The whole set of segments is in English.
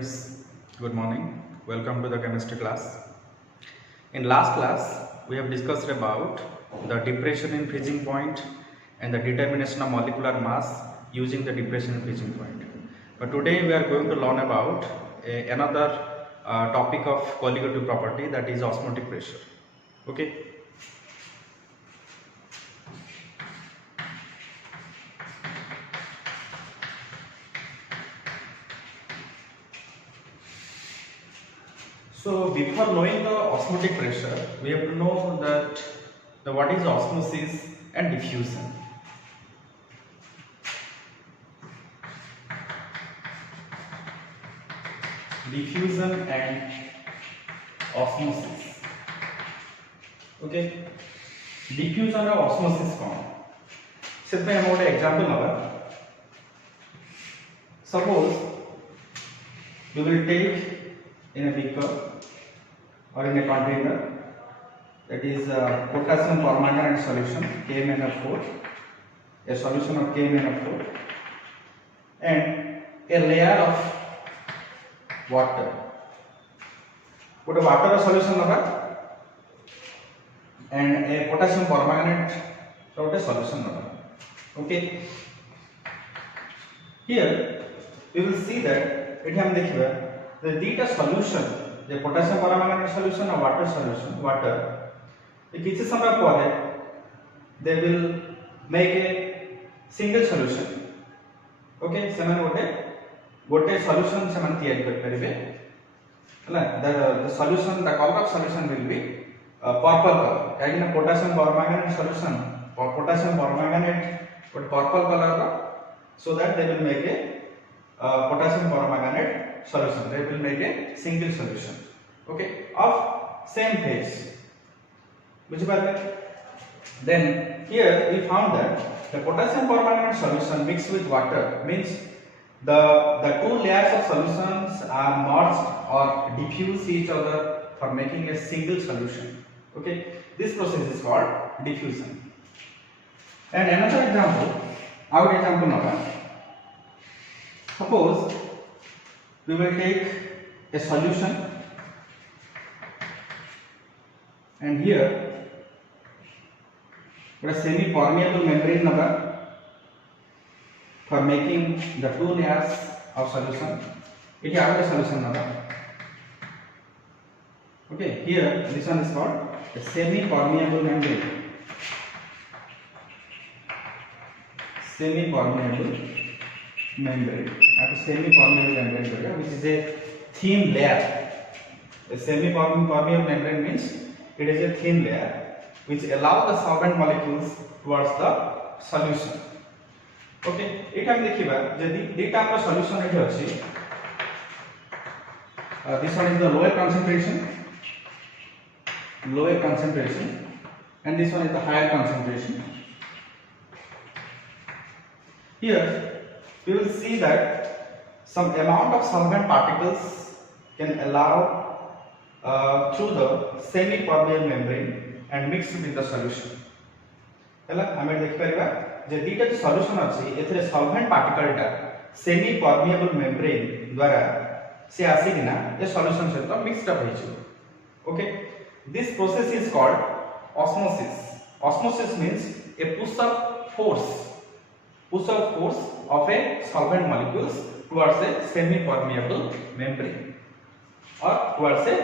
students, good morning. Welcome to the chemistry class. In last class, we have discussed about the depression in freezing point and the determination of molecular mass using the depression in freezing point. But today we are going to learn about another topic of colligative property, that is osmotic pressure. Okay. So before knowing the osmotic pressure, we have to know that what is osmosis and diffusion. Diffusion and osmosis. Okay. Diffusion और osmosis कौन? सिर्फ हम गोटे example नबा. Suppose we will take in a beaker or in a container, that is potassium permanganate solution KMnO4, a solution of KMnO4, and a layer of water. Put a water solution naba and a potassium permanganate solution naba. Okay. Here we will see that it हम देखिबा the data solution, the potassium permanganate solution or water, किसी समय पर they will make a single solution. Okay, सेमान गोटे solution सेमान तैयारी कर परिबे. हला the solution, the color of solution will be purple color. काहे कि potassium permanganate solution, potassium permanganate but purple color, so that they will make a potassium permanganate solution. They will make a single solution, okay, of same phase. Then here we found that the potassium permanganate solution mixed with water means the two layers of solutions are merged or diffuse each other for making a single solution. Okay, this process is called diffusion. And another example, our example now. Suppose we will take a solution and here a semi-permeable membrane number for making the two layers of solution. It is our solution number. Okay, here this one is called a semi-permeable membrane. Semi-permeable membrane. Semi-permeable membrane, which is a thin layer. A semi-permeable membrane means it is a thin layer which allows the solvent molecules towards the solution. Okay, it हम देखिबा जे data का solution एठी अछि. This one is the lower concentration, and this one is the higher concentration. Here we will see that some amount of solvent particles can allow through the semi-permeable membrane and mix with the solution. हला हमें देख परिबा जे दीटा जो solution अछि एथरे solvent particle टा semi-permeable membrane द्वारा से आसी किना ए सॉल्यूशन सहित मिक्स्ड अप होइछ. Okay, this process is called osmosis. Osmosis means a push-up force of a solvent molecules towards a semi-permeable membrane or towards a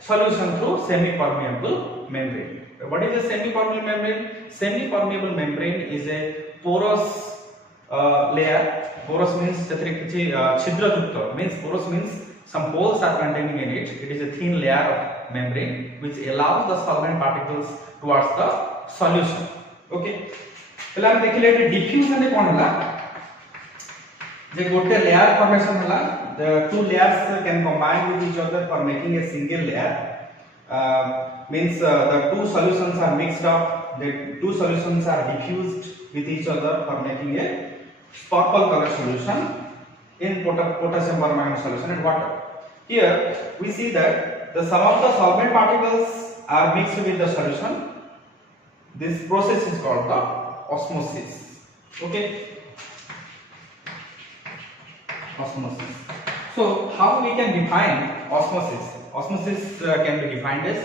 solution through semi-permeable membrane. What is a semi-permeable membrane? Semi-permeable membrane is a porous layer. Porous means chidra, means porous means some holes are containing in it. It is a thin layer of membrane which allows the solvent particles towards the solution. Okay. पहले हम देखिले कि diffusion ए कोन हला जे गोटे layer formation हला. The two layers can combine with each other for making a single layer. Means the two solutions are mixed up, the two solutions are diffused with each other for making a purple color solution in potassium permanganate solution and water. Here we see that some of the solvent particles are mixed with the solution. This process is called the osmosis. Okay, osmosis. So how we can define osmosis? Osmosis can be defined as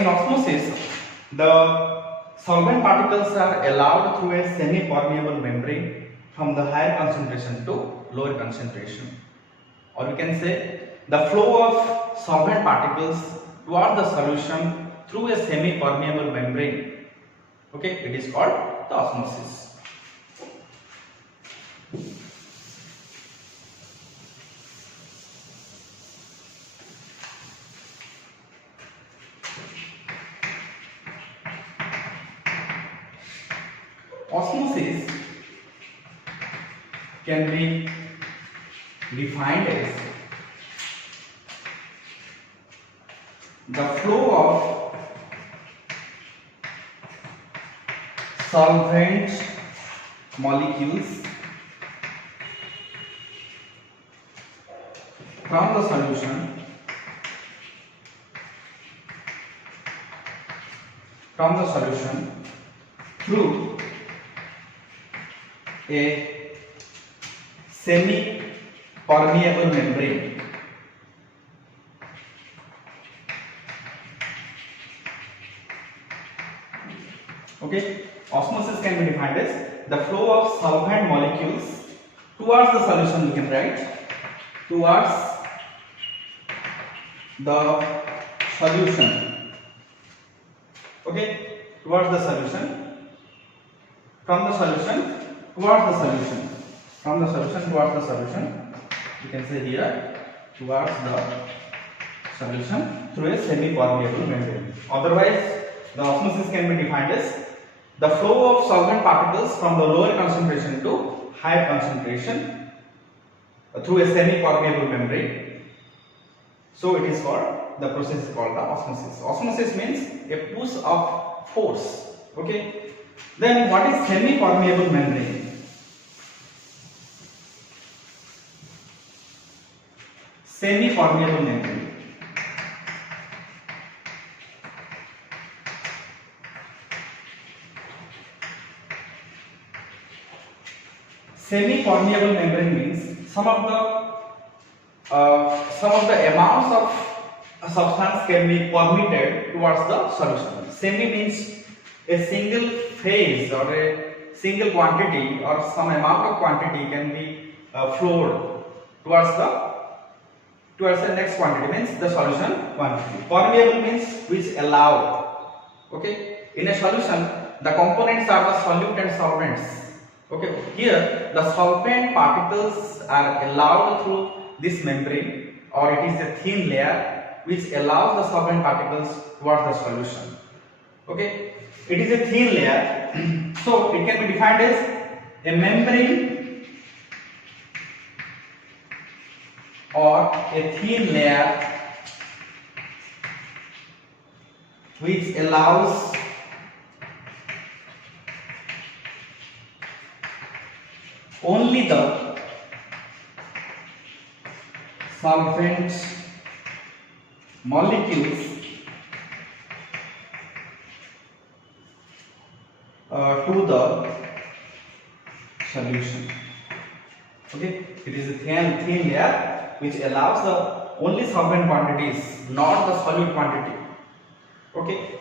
in osmosis, the solvent particles are allowed through a semi-permeable membrane from the higher concentration to lower concentration, or we can say the flow of solvent particles toward the solution through a semi-permeable membrane. Okay, it is called the osmosis. Osmosis can be defined as the flow of solvent molecules from the solution through a semi-permeable membrane. Okay, osmosis can be defined as the flow of solvent molecules towards the solution. We can write towards the solution. Okay, towards the solution, from the solution towards the solution, from the solution towards the solution. You can say here towards the solution through a semi-permeable membrane. Otherwise, the osmosis can be defined as the flow of solvent particles from the lower concentration to higher concentration through a semi-permeable membrane. So it is called, the process is called the osmosis. Osmosis means a push of force. Okay. Then what is semi-permeable membrane? Semi-permeable membrane. Semi-permeable membrane means some of the amounts of substance can be permitted towards the solution. Semi means a single phase or a single quantity or some amount of quantity can be flowed towards the next quantity, means the solution quantity. Permeable means which allow. Okay, in a solution the components are the solute and solvents. Okay, here the solvent particles are allowed through this membrane, or it is a thin layer which allows the solvent particles towards the solution. Okay, it is a thin layer, so it can be defined as a membrane or a thin layer which allows only the solvent molecules to the solution. Okay, it is a thin layer which allows the only solvent quantities, not the solute quantity. Okay,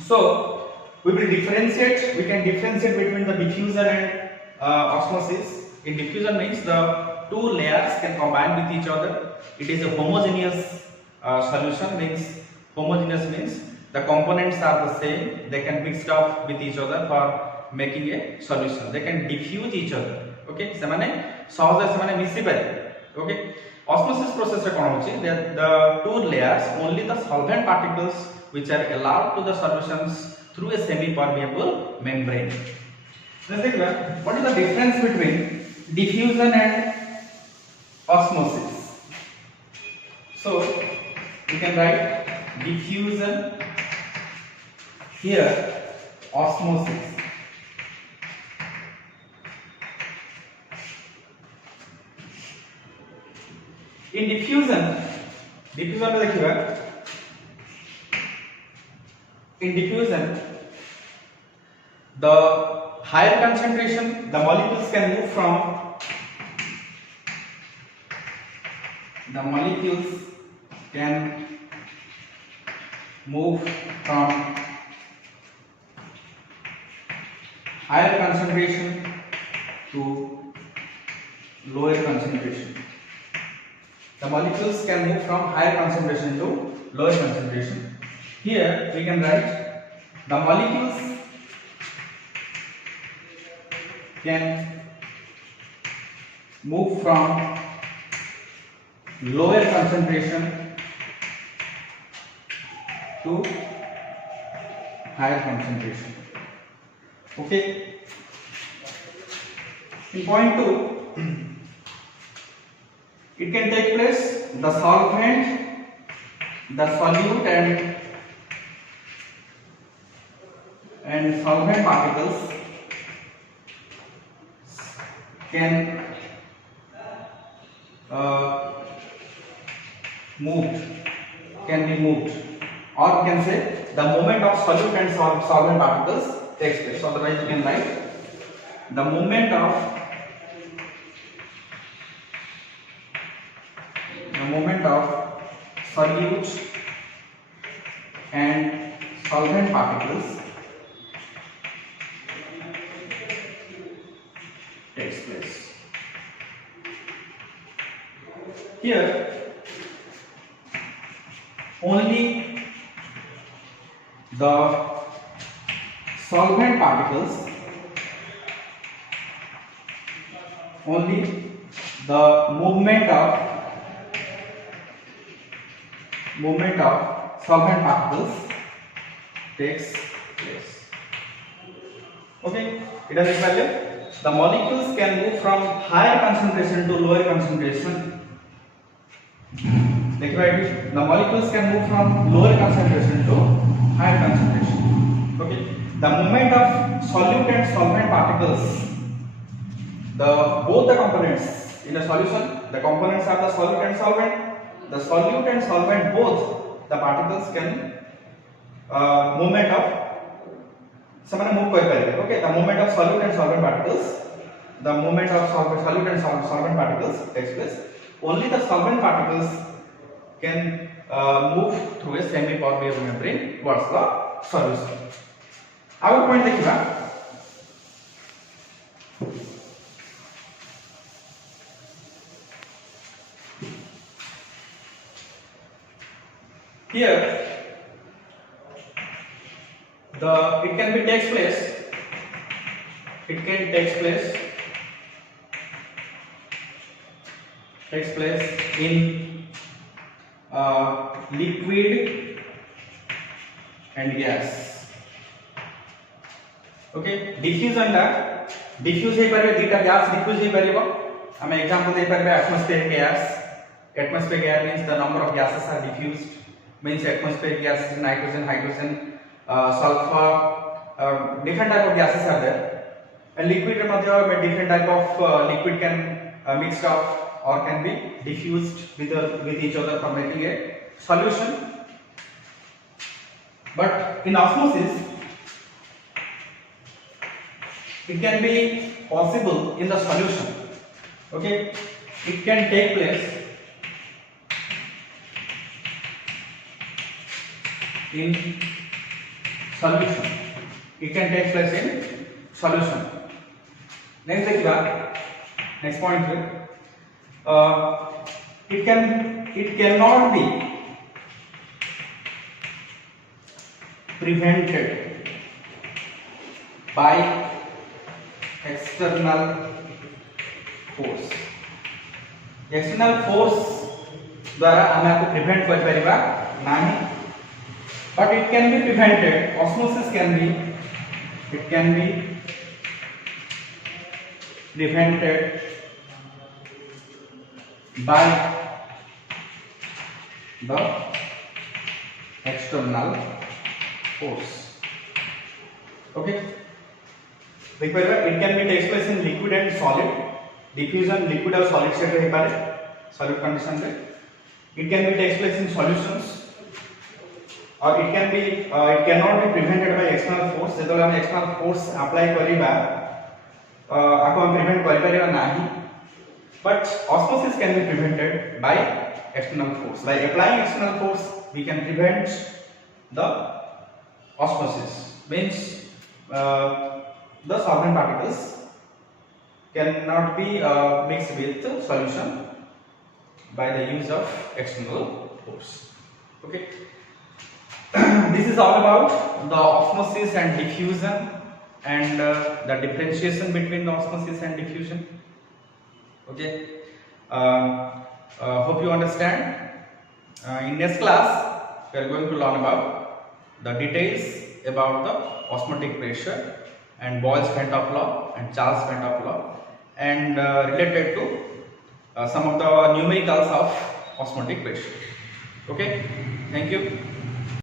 so we can differentiate between the diffusion and osmosis. In diffusion means the two layers can combine with each other. It is a homogeneous solution. Means homogeneous means the components are the same. They can mix up with each other for making a solution. They can diffuse each other. Okay, semane सहज semane मिसी पारे. Okay, osmosis process कौन होची? The two layers, only the solvent particles which are allowed to the solutions through a semi-permeable membrane. Let's think about what is the difference between diffusion and osmosis. So you can write diffusion, here osmosis. In diffusion में देखिएगा, in diffusion the higher concentration, the molecules can move from the molecules can move from higher concentration to lower concentration. The molecules can move from higher concentration to lower concentration. Here we can write the molecules can move from lower concentration to higher concentration. Okay. In point 2, it can take place the solvent, the solute and solvent particles can be moved, or we can say the movement of solute and solvent particles takes place. Otherwise, you can write the movement of solute and solvent particles takes place. Here, only the solvent particles, only the movement of solvent particles takes place. Okay, it has value. The molecules can move from higher concentration to lower concentration. The molecules can move from lower concentration to higher concentration. Okay. The movement of solute and solvent particles, both the components in a solution, the components are the solute and solvent. The solute and solvent, both the particles can movement of okay, the movement of solute and solvent particles, the movement of solute and solvent particles takes place. Only the solvent particles can move through a semi-permeable membrane towards the solution. Our point देखिए here it can be takes place in liquid and gas. Okay, diffuse हे परिबे दीटा gas diffuse हे परिबो हम example दे परिबे atmospheric gas means the number of gases are diffused, means atmospheric gas, nitrogen, hydrogen, sulfur, different type of gases are there. And liquid madhya different type of liquid can mixed up or can be diffused with each other for making a solution. But in osmosis it can be possible in the solution. Okay, it can take place in solution. It can take place in solution. Next देखिएगा, next point है, it cannot be prevented by external force. External force द्वारा हमें आपको prevent कर परिबा नहीं, but it can be prevented. Osmosis can be prevented by the external force. Okay, it can be takes place in liquid and solid. Diffusion liquid or solid state रही पारे solid condition में. It can be takes place in solutions, or it cannot be prevented by external force. जब हम external force apply करिबा आको हम prevent करि परिबा नाही. But osmosis can be prevented by external force. By applying external force, we can prevent the osmosis. Means the solvent particles cannot be mixed with solution by the use of external force. Okay. This is all about the osmosis and diffusion and the differentiation between the osmosis and diffusion. Okay. Hope you understand. In next class, we are going to learn about the details about the osmotic pressure and Boyles-Van't Hoff law and Charles-Van't Hoff law, and related to some of the numericals of osmotic pressure. Okay. Thank you.